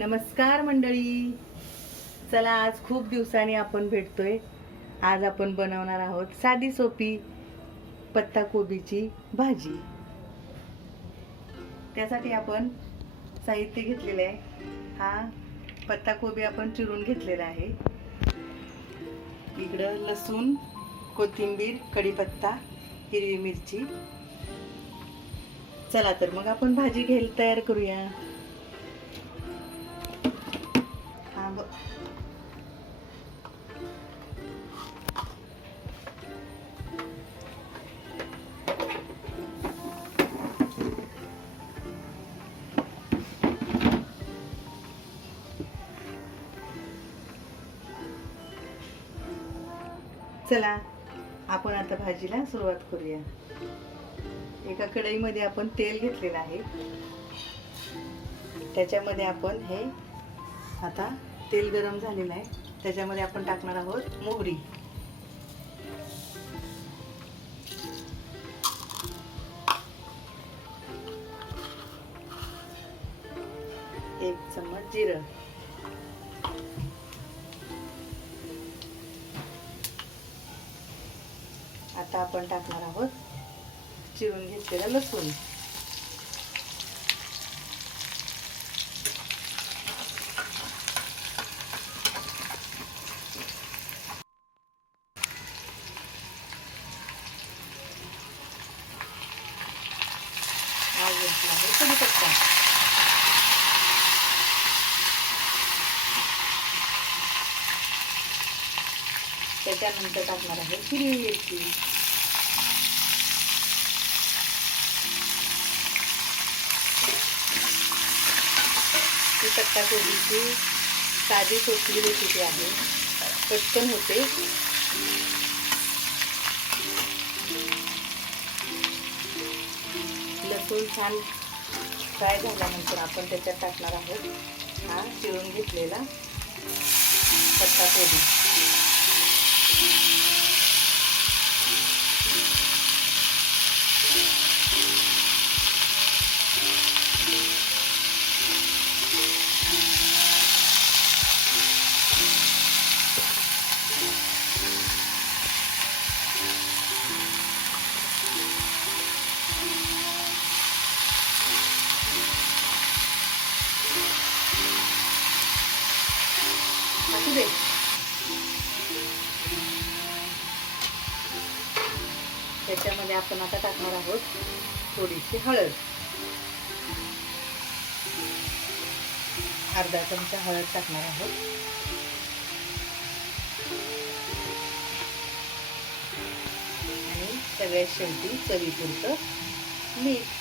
नमस्कार मंडळी. चला आज खूप दिवसांनी आपण भेटतोय. आज आपण बनवणार आहोत साधी सोपी पत्ता कोबीची भाजी. त्यासाठी आपण साहित्य घेतलेलं आहे. हा पत्ता कोबी आपण चिरून घेतलेला आहे. इकडं लसूण कोथिंबीर कढीपत्ता हिरवी मिरची. चला तर मग आपण भाजी घ्यायला तयार करूया. ब- चला आपण आता भाजीला सुरुवात करूया. एका कढईमध्ये आपण तेल घेतलेलं आहे. त्याच्यामध्ये आपण हे आता तेल गरम झालेलं आहे. त्याच्यामध्ये आपण टाकणार आहोत मोहरी. एक चम्मच जिरं. आता आपण टाकणार आहोत चिरून घेतलेला लसूण. हा घेतला आहे कढीपत्ता त्याच्यानंतर टाकणार आहे हिरवी मिरची. ही पत्ता कोबीची साधी सोपली रेसिपी आहे. पटकन होते. लसूण छान फ्राय झाल्यानंतर आपण त्याच्यात टाकणार आहोत हा चिरून घेतलेला पत्ता कोबी टाकणार आहोत थोडीशी हळद. अर्धा चमचा हळद टाकणार आहोत. आणि सगळ्यात शेवटी चवीपुरतं मीठ.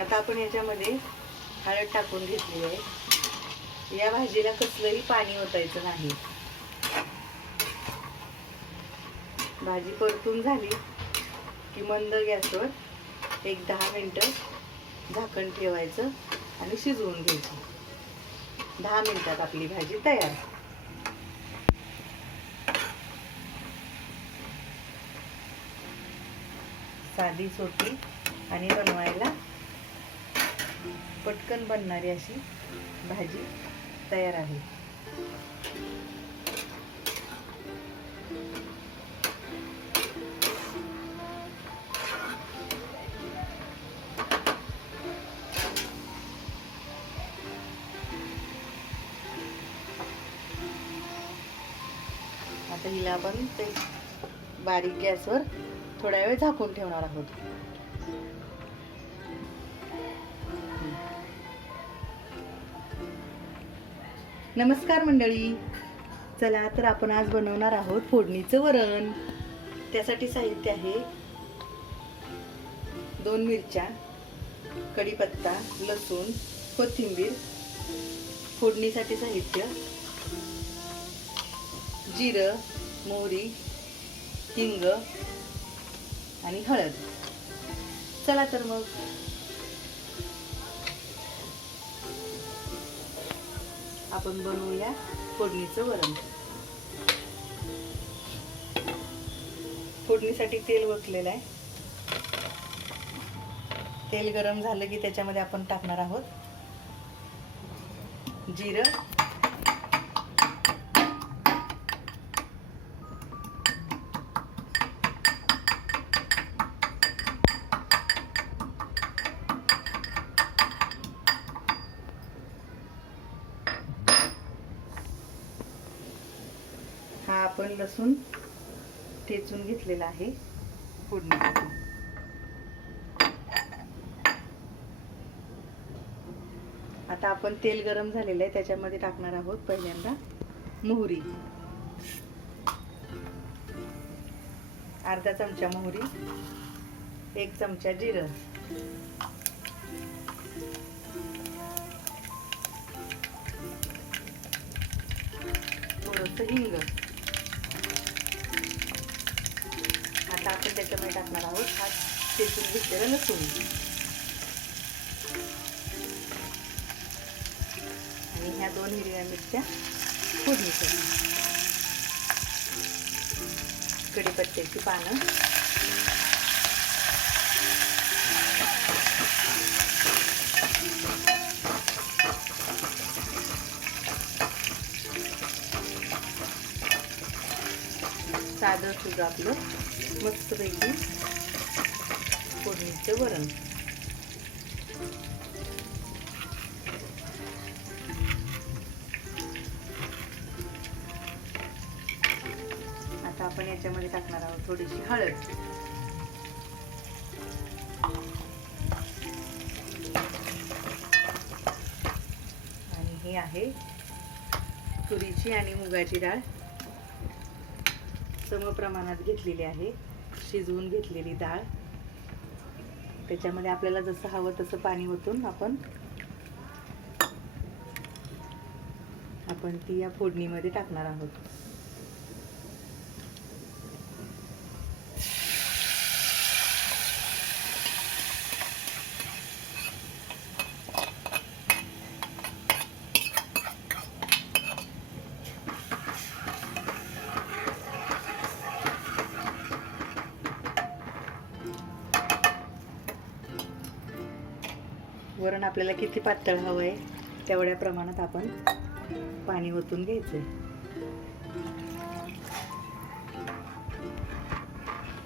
आता आपण याच्यामध्ये हळद टाकून घेतली आहे. या भाजीला कसलंही पाणी ओतायचं नाही. भाजी परतून झाली की मंद गॅसवर एक दहा मिनटं झाकण ठेवायचं आणि शिजवून घ्यायचं. दहा मिनटात आपली भाजी तयार. साधी सोपी आणि बनवायला पटकन बनणारी अशी भाजी तयार आहे. आता हिला आपण ते बारीक गॅसवर थोड्या वेळ झाकून ठेवणार आहोत. नमस्कार मंडळी. चला तर आपण आज बनवणार आहोत फोडणीचं वरण. त्यासाठी साहित्य आहे दोन मिरच्या कढीपत्ता लसूण कोथिंबीर फोडणीसाठी साहित्य जिरं मोहरी हिंग आणि हळद. चला तर मग. आपण बनवूया फोडणीचं वरण. फोडणीसाठी तेल ओतलेलं आहे. तेल गरम झालं की त्याच्यामध्ये आपण टाकणार आहोत जिरं हा आपण लसूण ठेचून घेतलेला आहे फोडणीसाठी आता आपण तेल गरम झालेलं आहे त्याच्यामध्ये टाकणार आहोत पहिल्यांदा मोहरी. अर्धा चमचा मोहरी एक चमचा जिरं. थोडंसं हिंग. आता आपण त्याच्यामध्ये टाकणार आहोत. हा ठेचून घेतलेला लसूण. आणि ह्या दोन हिरव्या मिरच्या फोडणीसाठी कढीपत्त्याची पानं. साधं सुद्धा आपलं. मस्तपैकी फोडणीचं वरण. आता आपण याच्यामध्ये टाकणार आहोत थोडीशी हळद. आणि हे आहे तुरीची आणि मुगाची डाळ. समप्रमाणात घेतलेली आहे. शिजवून घेतलेली डाळ. त्याच्यामध्ये आपल्याला जसं हवं तसं पाणी ओतून आपण आपण ती या फोडणीमध्ये टाकणार आहोत. वरण आपल्याला किती पातळ हवं आहे तेवढ्या प्रमाणात आपण पाणी ओतून आहे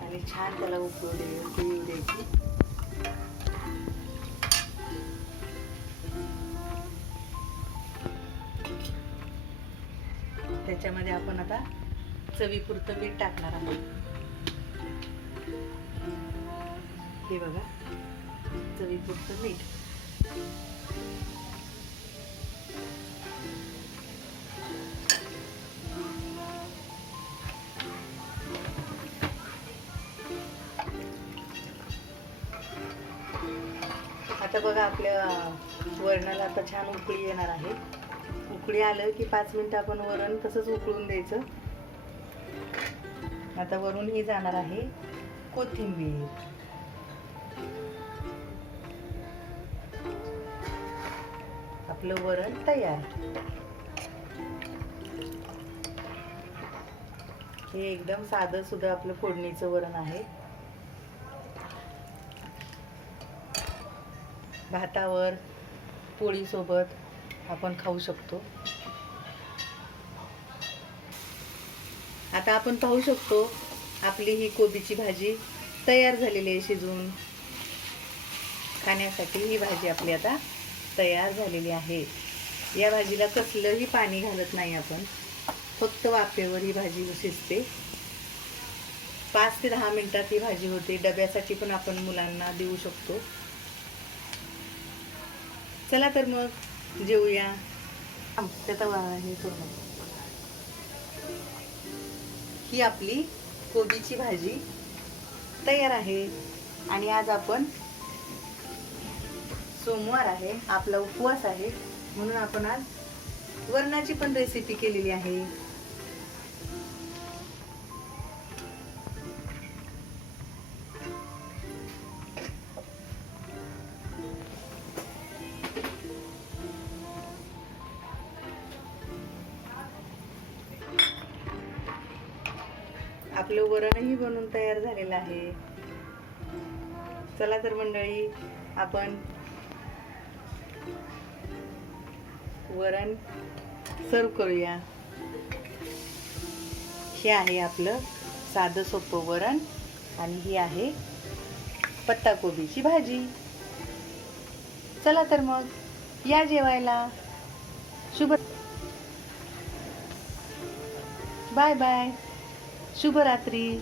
आणि छान त्याला उकळू दे द्यायची त्याच्यामध्ये आपण आता चवीपुरतं मीठ टाकणार आहोत. हे बघा चवीपुरतं मीठ. आता बघा आपल्या वरणाला आता छान उकळी येणार आहे. उकळी आलं की पाच मिनिटं आपण वरण तसंच उकळून द्यायचं. आता वरून ही जाणार आहे कोथिंबीर. आपलं वरण तयार. हे एकदम साधं सुद्धा आपलं फोडणीचं वरण आहे. भातावर पोळीसोबत आपण खाऊ शकतो. आता आपण पाहू शकतो आपली ही कोबीची भाजी तयार झालेली आहे शिजवून खाण्यासाठी ही भाजी आपली आता तयार झालेली आहे. या भाजीला कसलंही पाणी घालत नाही आपण. फक्त वाफेवर ही भाजी शिजते पाच ते दहा मिनिटात ही भाजी होते. डब्यासाठी पण आपण मुलांना देऊ शकतो. चला तर मग जेवूया त्याचा वा- हे ही आपली कोबीची भाजी तयार आहे. आणि आज आपण सोमवार आहे आपला उपवास आहे म्हणून आपण आज वरणाची पण रेसिपी केलेली आहे. आपलं वरणही बनून तयार झालेलं आहे. चला तर मंडळी आपण वरण सर्व करूया. हे आहे आपलं साधं सोपं वरण आणि ही आहे पत्ताकोबीची भाजी. चला तर मग या जेवायला. शुभ बाय बाय. शुभरात्री.